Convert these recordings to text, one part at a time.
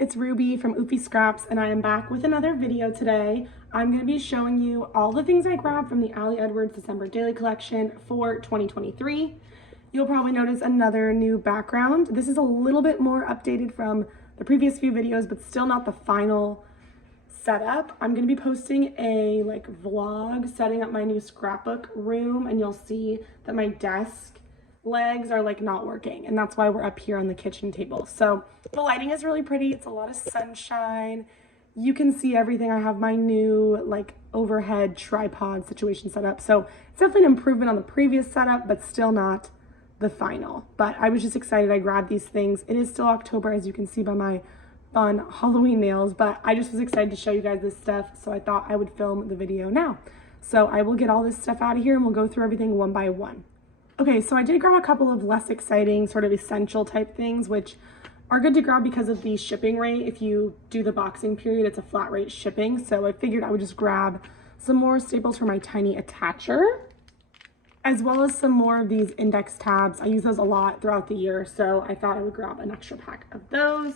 it's Ruby from Oofy Scraps and I am back with another video today. I'm going to be showing you all the things I grabbed from the Ali Edwards December Daily Collection for 2023. You'll probably notice another new background. This is a little bit more updated from the previous few videos, but still not the final setup. I'm going to be posting a vlog setting up my new scrapbook room, and you'll see that my desk legs are not working, and that's why we're up here on the kitchen table. So the lighting is really pretty. It's a lot of sunshine. You can see everything. I have my new overhead tripod situation set up, so it's definitely an improvement on the previous setup, but still not the final. But I was just excited I grabbed these things. It is still October, as you can see by my fun Halloween nails, but I just was excited to show you guys this stuff, so I thought I would film the video now. So I will get all this stuff out of here and we'll go through everything one by one. Okay, so I did grab a couple of less exciting, sort of essential type things, which are good to grab because of the shipping rate. If you do the boxing period, it's a flat rate shipping. So I figured I would just grab some more staples for my tiny attacher, as well as some more of these index tabs. I use those a lot throughout the year, so I thought I would grab an extra pack of those.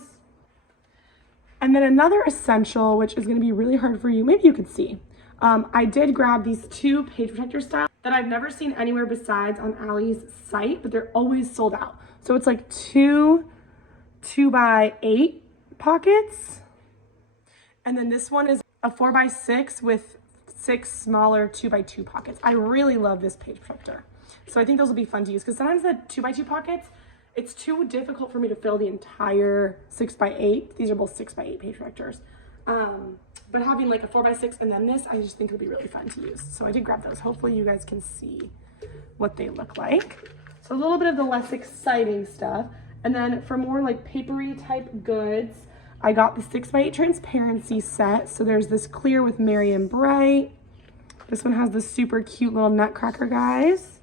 And then another essential, which is gonna be really hard for you, maybe you could see. I did grab these two page protector styles that I've never seen anywhere besides on Ali's site, but they're always sold out. So it's like two 2x8 pockets. And then this one is a 4x6 with 6 smaller 2x2 pockets. I really love this page protector. So I think those will be fun to use because sometimes the 2x2 pockets, it's too difficult for me to fill the entire 6x8. These are both 6x8 page protectors. But having a 4x6 and then this, I just think it'll be really fun to use. So I did grab those. Hopefully you guys can see what they look like. So a little bit of the less exciting stuff. And then for more papery type goods, I got the 6x8 transparency set. So there's this clear with Merry and Bright. This one has the super cute little nutcracker guys.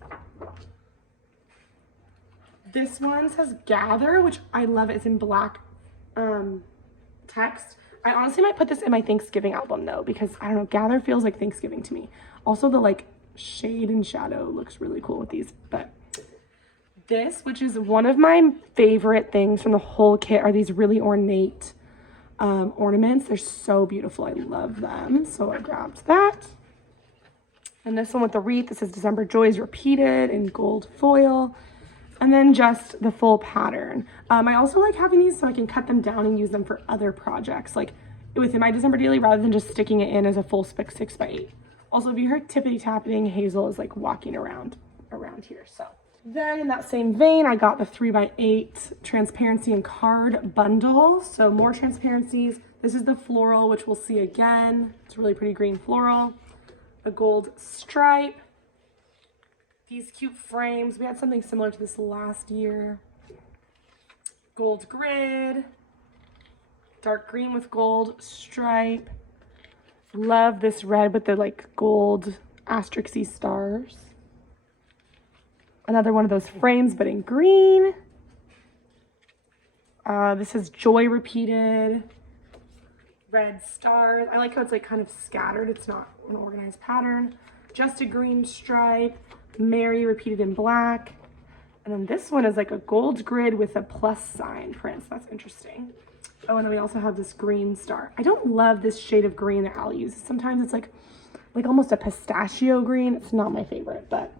This one says Gather, which I love it. It's in black text. I honestly might put this in my Thanksgiving album though, because I don't know, Gather feels like Thanksgiving to me. Also the shade and shadow looks really cool with these. But this, which is one of my favorite things from the whole kit, are these really ornate ornaments. They're so beautiful. I love them. So I grabbed that. And this one with the wreath, this is December Joys repeated in gold foil. And then just the full pattern. I also like having these so I can cut them down and use them for other projects, within my December daily, rather than just sticking it in as a full spec 6x8. Also, if you heard tippity tapping, Hazel is walking around here. So then in that same vein, I got the 3x8 transparency and card bundle. So more transparencies. This is the floral, which we'll see again. It's a really pretty green floral. A gold stripe. These cute frames. We had something similar to this last year. Gold grid. Dark green with gold stripe. Love this red with the gold asterisk-y stars. Another one of those frames, but in green. This is Joy repeated. Red stars. I like how it's kind of scattered. It's not an organized pattern. Just a green stripe. Merry repeated in black. And then this one is a gold grid with a plus sign print. So that's interesting. Oh, and then we also have this green star. I don't love this shade of green that Al uses. Sometimes it's like almost a pistachio green. It's not my favorite, but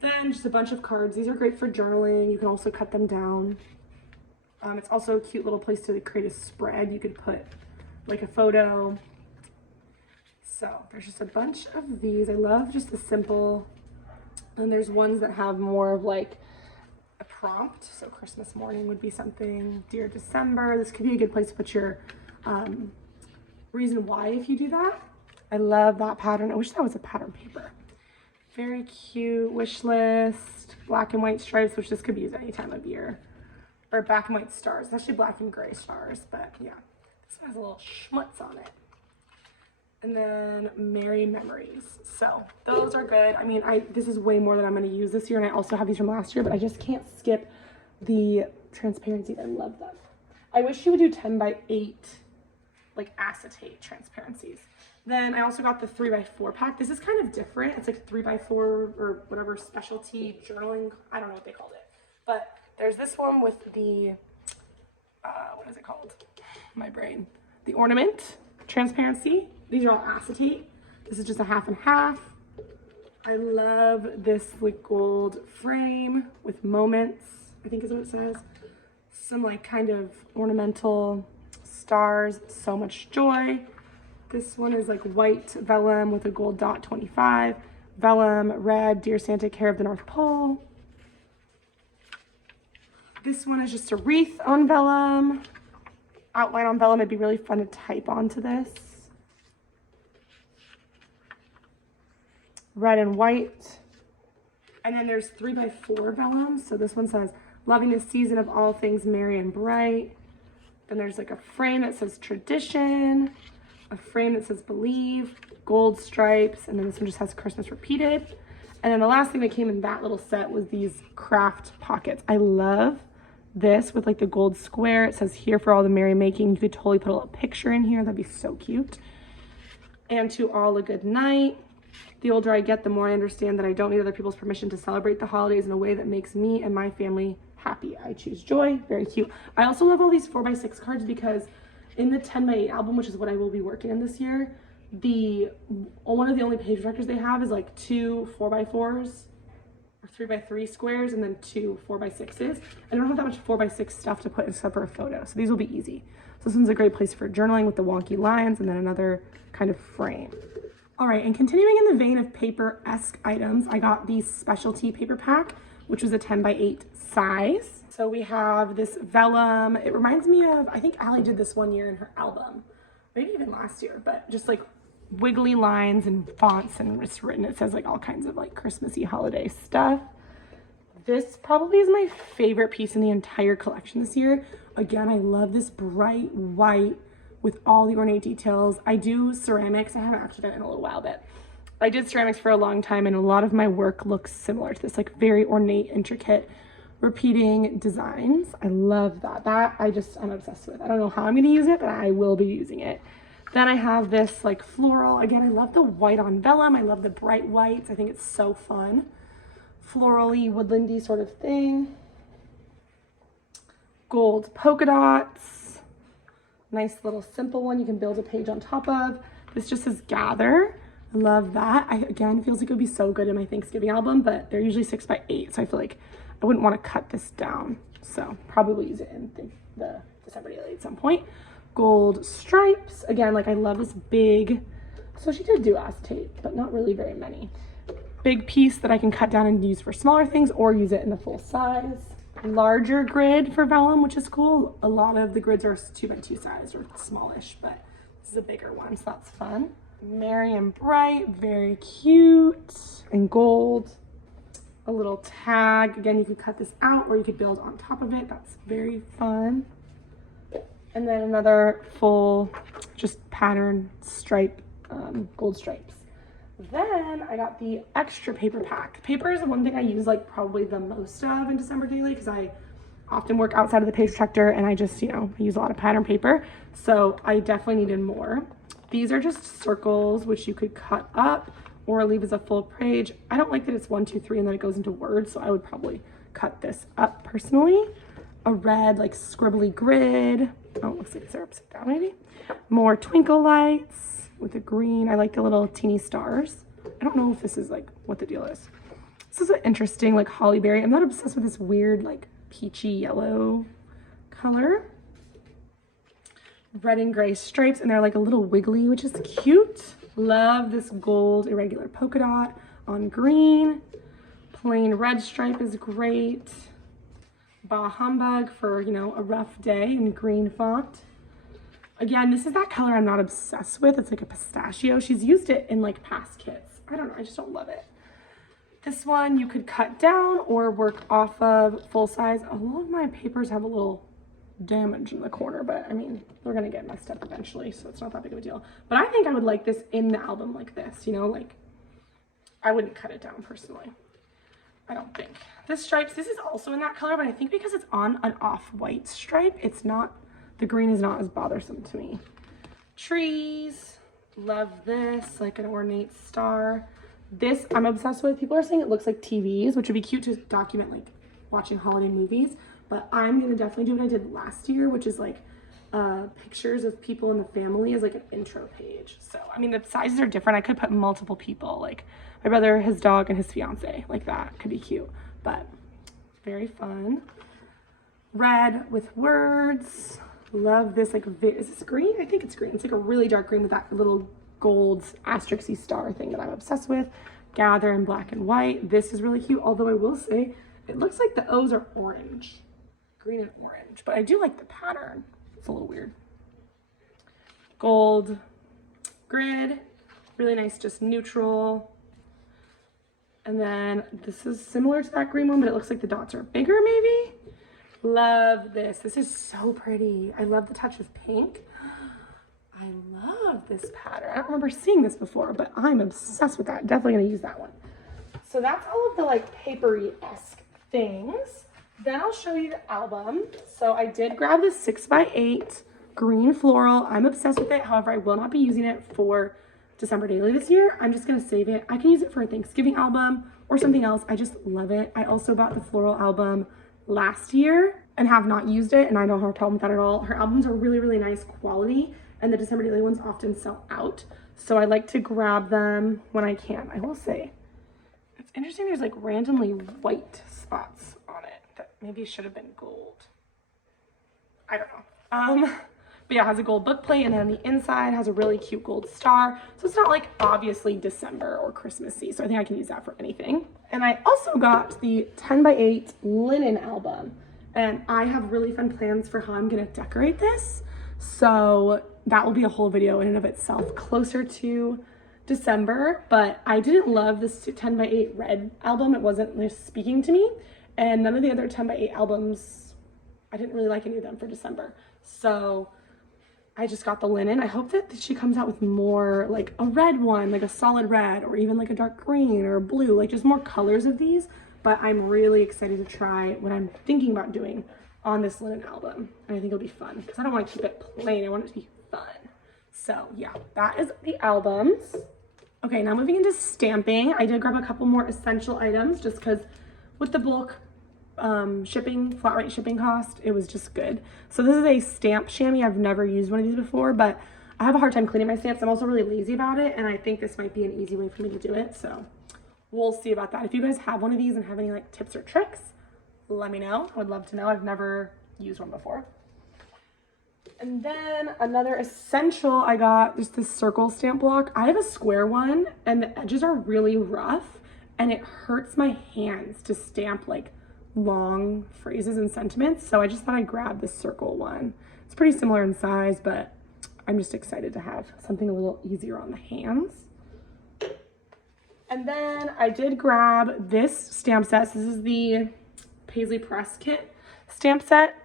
then just a bunch of cards. These are great for journaling. You can also cut them down. It's also a cute little place to create a spread. You could put a photo. So there's just a bunch of these. I love just the simple. And there's ones that have more of a prompt. So Christmas morning would be something. Dear December. This could be a good place to put your reason why if you do that. I love that pattern. I wish that was a pattern paper. Very cute wish list. Black and white stripes, which this could be used any time of year. Or black and white stars. It's actually black and gray stars, but yeah. This one has a little schmutz on it. And then Merry Memories. So those are good. I mean, this is way more than I'm going to use this year, and I also have these from last year, but I just can't skip the transparency. I love them. I wish you would do 10x8 acetate transparencies. Then I also got the 3x4 pack. This is kind of different. It's 3x4 or whatever specialty journaling. I don't know what they called it, but there's this one with the what is it called? my brain. The ornament, transparency. These are all acetate. This is just a half and half. I love this like gold frame with moments, I think is what it says. Some like kind of ornamental stars, so much joy. This one is like white vellum with a gold dot 25. Vellum, red, Dear Santa, Care of the North Pole. This one is just a wreath on vellum. Outline on vellum, it'd be really fun to type onto this. Red and white. And then there's 3x4 vellum. So this one says, loving this season of all things merry and bright. Then there's like a frame that says tradition, a frame that says believe, gold stripes, and then this one just has Christmas repeated. And then the last thing that came in that little set was these craft pockets. I love this with like the gold square. It says here for all the merrymaking. You could totally put a little picture in here. That'd be so cute. And to all a good night. The older I get, the more I understand that I don't need other people's permission to celebrate the holidays in a way that makes me and my family happy. I choose joy. Very cute. I also love all these 4x6 cards because in the 10x8 album, which is what I will be working in this year, one of the only page records they have is like 2 4x4s or 3x3 squares and then 2 4x6s. I don't have that much 4x6 stuff to put except for a photo, so these will be easy. So this one's a great place for journaling with the wonky lines and then another kind of frame. All right, and continuing in the vein of paper-esque items, I got the specialty paper pack, which was a 10x8 size. So we have this vellum. It reminds me of, I think Allie did this one year in her album, maybe even last year, but just like wiggly lines and fonts, and it's written, it says like all kinds of like Christmassy holiday stuff. This probably is my favorite piece in the entire collection this year. Again, I love this bright white with all the ornate details. I do ceramics. I haven't actually done it in a little while, but I did ceramics for a long time, and a lot of my work looks similar to this, like very ornate, intricate, repeating designs. I love that. I'm obsessed with. I don't know how I'm gonna use it, but I will be using it. Then I have this like floral. Again, I love the white on vellum. I love the bright whites. I think it's so fun. Florally, woodlandy sort of thing. Gold polka dots. Nice little simple one you can build a page on top of. This just says gather. I love that. Again, feels like it would be so good in my Thanksgiving album, but they're usually 6x8, so I feel like I wouldn't want to cut this down. So probably use it in the December daily at some point. Gold stripes. Again, like I love this big, so she did do acetate, but not really very many. Big piece that I can cut down and use for smaller things or use it in the full size. Larger grid for vellum, which is cool. A lot of the grids are 2x2 size or smallish, but this is a bigger one, so that's fun. Merry and bright, very cute, and gold. A little tag. Again, you could cut this out or you could build on top of it. That's very fun. And then another full just pattern stripe, gold stripes. Then I got the extra paper pack. Paper is the one thing I use like probably the most of in December daily because I often work outside of the page protector and I just, I use a lot of pattern paper. So I definitely needed more. These are just circles, which you could cut up or leave as a full page. I don't like that it's 1, 2, 3 and then it goes into words. So I would probably cut this up personally. A red like scribbly grid. Oh, it looks like they're upside down maybe. More twinkle lights. With the green, I like the little teeny stars. I don't know if this is like what the deal is. This is an interesting like holly berry. I'm not obsessed with this weird like peachy yellow color. Red and gray stripes, and they're like a little wiggly, which is cute. Love this gold irregular polka dot on green. Plain red stripe is great. Bah humbug for, a rough day in green font. Again, this is that color I'm not obsessed with. It's like a pistachio. She's used it in like past kits. I don't know, I just don't love it. This one you could cut down or work off of full size. A lot of my papers have a little damage in the corner, but I mean, they're gonna get messed up eventually, so it's not that big of a deal. But I think I would like this in the album like this, like I wouldn't cut it down personally. I don't think. This stripes, this is also in that color, but I think because it's on an off-white stripe, the green is not as bothersome to me. Trees, love this, like an ornate star. This I'm obsessed with. People are saying it looks like TVs, which would be cute to document like watching holiday movies, but I'm gonna definitely do what I did last year, which is like pictures of people in the family as like an intro page. So, I mean, the sizes are different. I could put multiple people, like my brother, his dog, and his fiance, like that could be cute, but very fun. Red with words. Love this, like, is this green? I think it's green. It's like a really dark green with that little gold asterisk-y star thing that I'm obsessed with. Gather in black and white. This is really cute, although I will say it looks like the O's are orange, green and orange, but I do like the pattern. It's a little weird. Gold grid, really nice, just neutral. And then this is similar to that green one, but it looks like the dots are bigger maybe. Love this. This is so pretty. I love the touch of pink. I love this pattern. I don't remember seeing this before, but I'm obsessed with that. Definitely gonna use that one. So that's all of the like papery-esque things. Then I'll show you the album. So I did grab this 6x8 green floral. I'm obsessed with it. However, I will not be using it for December Daily this year. I'm just gonna save it. I can use it for a Thanksgiving album or something else. I just love it. I also bought the floral album last year and have not used it, and I don't have a problem with that at all. Her albums are really, really nice quality, and the December Daily ones often sell out. So I like to grab them when I can. I will say, it's interesting there's like randomly white spots on it that maybe should have been gold. I don't know. But yeah, it has a gold book plate, and then on the inside has a really cute gold star. So it's not like obviously December or Christmassy. So I think I can use that for anything. And I also got the 10x8 linen album, and I have really fun plans for how I'm gonna decorate this. So that will be a whole video in and of itself closer to December, but I didn't love this 10x8 red album. It wasn't just speaking to me, and none of the other 10x8 albums, I didn't really like any of them for December. So I just got the linen. I hope that she comes out with more, like a red one, like a solid red, or even like a dark green or blue, like just more colors of these. But I'm really excited to try what I'm thinking about doing on this linen album. And I think it'll be fun because I don't want to keep it plain. I want it to be fun. So yeah, that is the albums. Okay, now moving into stamping. I did grab a couple more essential items just because with the bulk shipping, flat rate shipping cost, it was just good. So this is a stamp chamois. I've never used one of these before, but I have a hard time cleaning my stamps. I'm also really lazy about it, and I think this might be an easy way for me to do it. So we'll see about that. If you guys have one of these and have any like tips or tricks, let me know. I would love to know. I've never used one before. And then another essential I got, just this circle stamp block. I have a square one and the edges are really rough and it hurts my hands to stamp like long phrases and sentiments. So I just thought I'd grab this circle one. It's pretty similar in size, but I'm just excited to have something a little easier on the hands. And then I did grab this stamp set. So this is the Paisley Press Kit stamp set.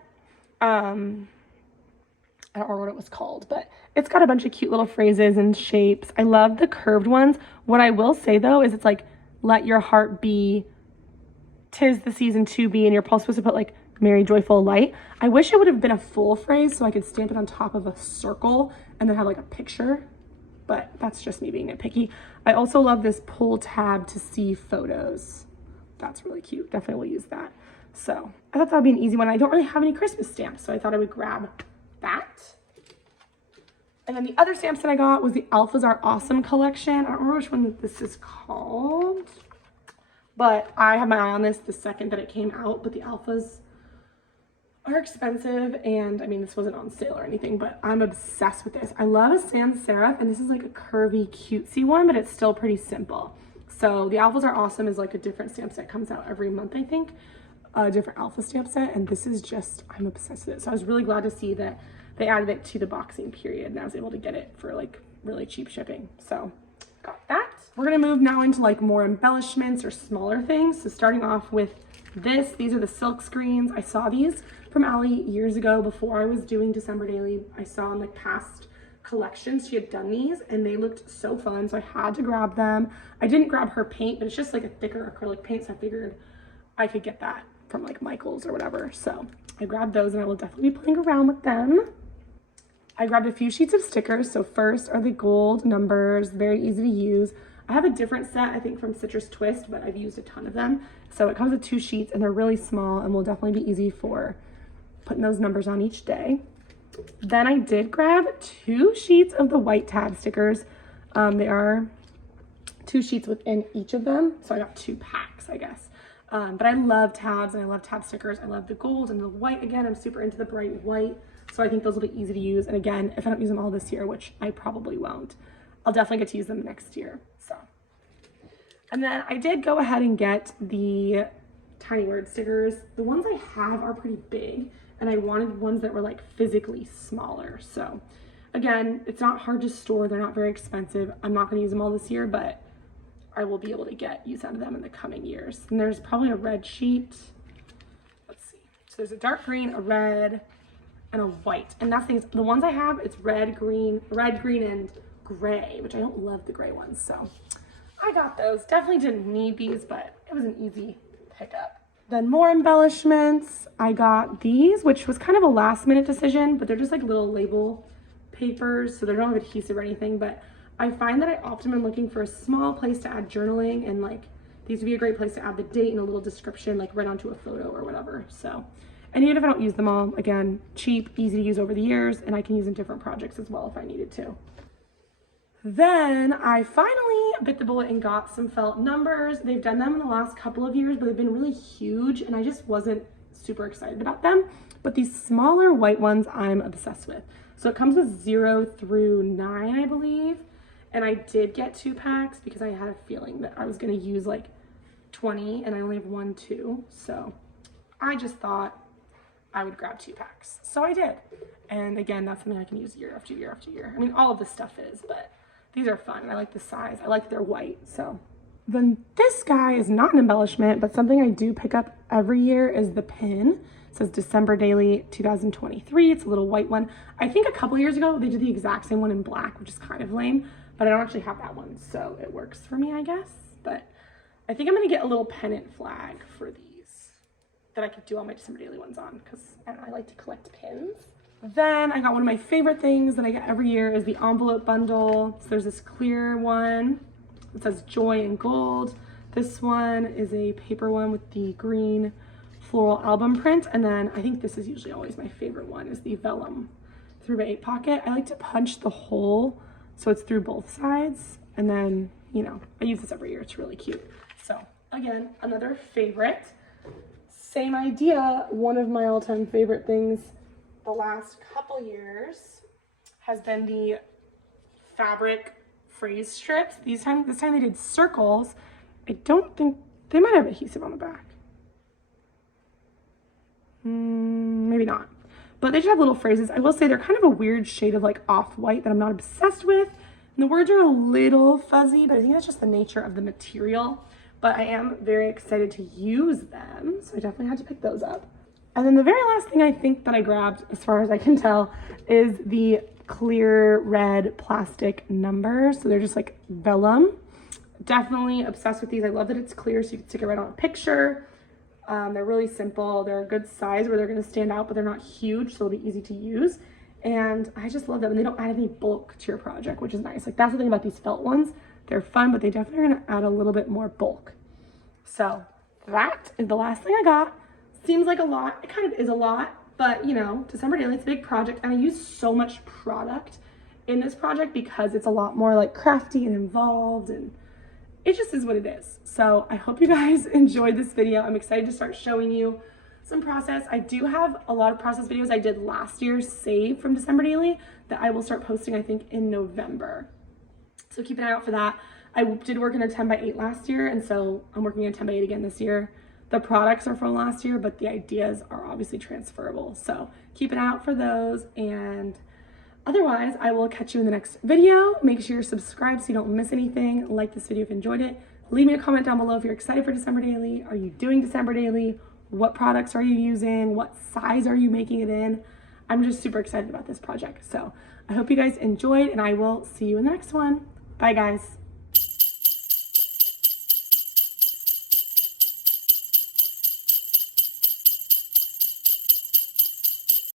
I don't remember what it was called, but it's got a bunch of cute little phrases and shapes. I love the curved ones. What I will say though is it's like, let your heart be, 'tis the season to be, and you're probably supposed to put like merry, joyful, light. I wish it would have been a full phrase so I could stamp it on top of a circle and then have like a picture, but that's just me being nitpicky. I also love this pull tab to see photos. That's really cute. Definitely will use that. So I thought that would be an easy one. I don't really have any Christmas stamps, so I thought I would grab that. And then the other stamps that I got was the Alphas Are Awesome collection. I don't remember which one this is called, but I had my eye on this the second that it came out. But the Alphas are expensive, and I mean, this wasn't on sale or anything, but I'm obsessed with this. I love a sans serif, and this is like a curvy, cutesy one, but it's still pretty simple. So the Alphas Are Awesome is like a different stamp set, comes out every month, I think. A different alpha stamp set, and this is just, I'm obsessed with it. So I was really glad to see that they added it to the boxing period and I was able to get it for like really cheap shipping. So got that. We're gonna move now into like more embellishments or smaller things. So starting off with this, these are the silk screens. I saw these from Allie years ago before I was doing December Daily. I saw in like past collections she had done these and they looked so fun, so I had to grab them. I didn't grab her paint, but it's just like a thicker acrylic paint, so I figured I could get that from like Michael's or whatever. So I grabbed those and I will definitely be playing around with them. I grabbed a few sheets of stickers. So first are the gold numbers, very easy to use. I have a different set, I think from Citrus Twist, but I've used a ton of them. So it comes with 2 sheets and they're really small and will definitely be easy for putting those numbers on each day. Then I did grab 2 sheets of the white tab stickers. They are 2 sheets within each of them, so I got 2 packs, I guess. But I love tabs and I love tab stickers. I love the gold and the white. Again, I'm super into the bright white, so I think those will be easy to use. And again, if I don't use them all this year, which I probably won't, I'll definitely get to use them next year. So, and then I did go ahead and get the tiny word stickers. The ones I have are pretty big, and I wanted ones that were like physically smaller. So again, it's not hard to store. They're not very expensive. I'm not going to use them all this year, but I will be able to get use out of them in the coming years. And there's probably a red sheet. Let's see. So there's a dark green, a red, and a white. And that's things, the ones I have, it's red, green, and gray, which I don't love the gray ones. So I got those. Definitely didn't need these, but it was an easy pickup. Then more embellishments. I got these, which was kind of a last minute decision, but they're just like little label papers, so they don't have adhesive or anything. But I find that I often am looking for a small place to add journaling, and like these would be a great place to add the date and a little description, like right onto a photo or whatever. So, and even if I don't use them all, again, cheap, easy to use over the years, and I can use in different projects as well if I needed to. Then I finally bit the bullet and got some felt numbers. They've done them in the last couple of years, but they've been really huge, and I just wasn't super excited about them. But these smaller white ones I'm obsessed with. So it comes with 0 through 9, I believe. And I did get 2 packs because I had a feeling that I was gonna use like 20, and I only have 1, 2. So I just thought I would grab 2 packs. So I did. And again, that's something I can use year after year after year. I mean, all of this stuff is, but these are fun. I like the size. I like they're white. So then this guy is not an embellishment, but something I do pick up every year is the pin. It says December Daily 2023. It's a little white one. I think a couple years ago, they did the exact same one in black, which is kind of lame, but I don't actually have that one. So it works for me, I guess. But I think I'm going to get a little pennant flag for these that I could do all my December Daily ones on, because I like to collect pins. Then I got one of my favorite things that I get every year is the envelope bundle. So there's this clear one. It says Joy in gold. This one is a paper one with the green floral album print. And then I think this is usually always my favorite one is the vellum 3x8 pocket. I like to punch the hole so it's through both sides. And then, you know, I use this every year. It's really cute. So again, another favorite. Same idea. One of my all-time favorite things the last couple years has been the fabric phrase strips. This time they did circles. I don't think, they might have adhesive on the back. Maybe not. But they just have little phrases. I will say they're kind of a weird shade of like off-white that I'm not obsessed with. And the words are a little fuzzy, but I think that's just the nature of the material. But I am very excited to use them, so I definitely had to pick those up. And then the very last thing I think that I grabbed, as far as I can tell, is the clear red plastic numbers. So they're just like vellum. Definitely obsessed with these. I love that it's clear so you can stick it right on a picture. They're really simple. They're a good size where they're going to stand out, but they're not huge, so it'll be easy to use. And I just love them. And they don't add any bulk to your project, which is nice. Like that's the thing about these felt ones. They're fun, but they definitely are going to add a little bit more bulk. So that is the last thing I got. Seems like a lot. It kind of is a lot, but you know, December Daily, it's a big project, and I use so much product in this project because it's a lot more like crafty and involved, and it just is what it is. So I hope you guys enjoyed this video. I'm excited to start showing you some process. I do have a lot of process videos I did last year saved from December Daily that I will start posting, I think, in November. So keep an eye out for that. I did work in a 10x8 last year, and so I'm working in a 10x8 again this year. The products are from last year, but the ideas are obviously transferable. So keep an eye out for those. And otherwise, I will catch you in the next video. Make sure you're subscribed so you don't miss anything. Like this video if you enjoyed it. Leave me a comment down below if you're excited for December Daily. Are you doing December Daily? What products are you using? What size are you making it in? I'm just super excited about this project. So I hope you guys enjoyed, and I will see you in the next one. Bye, guys.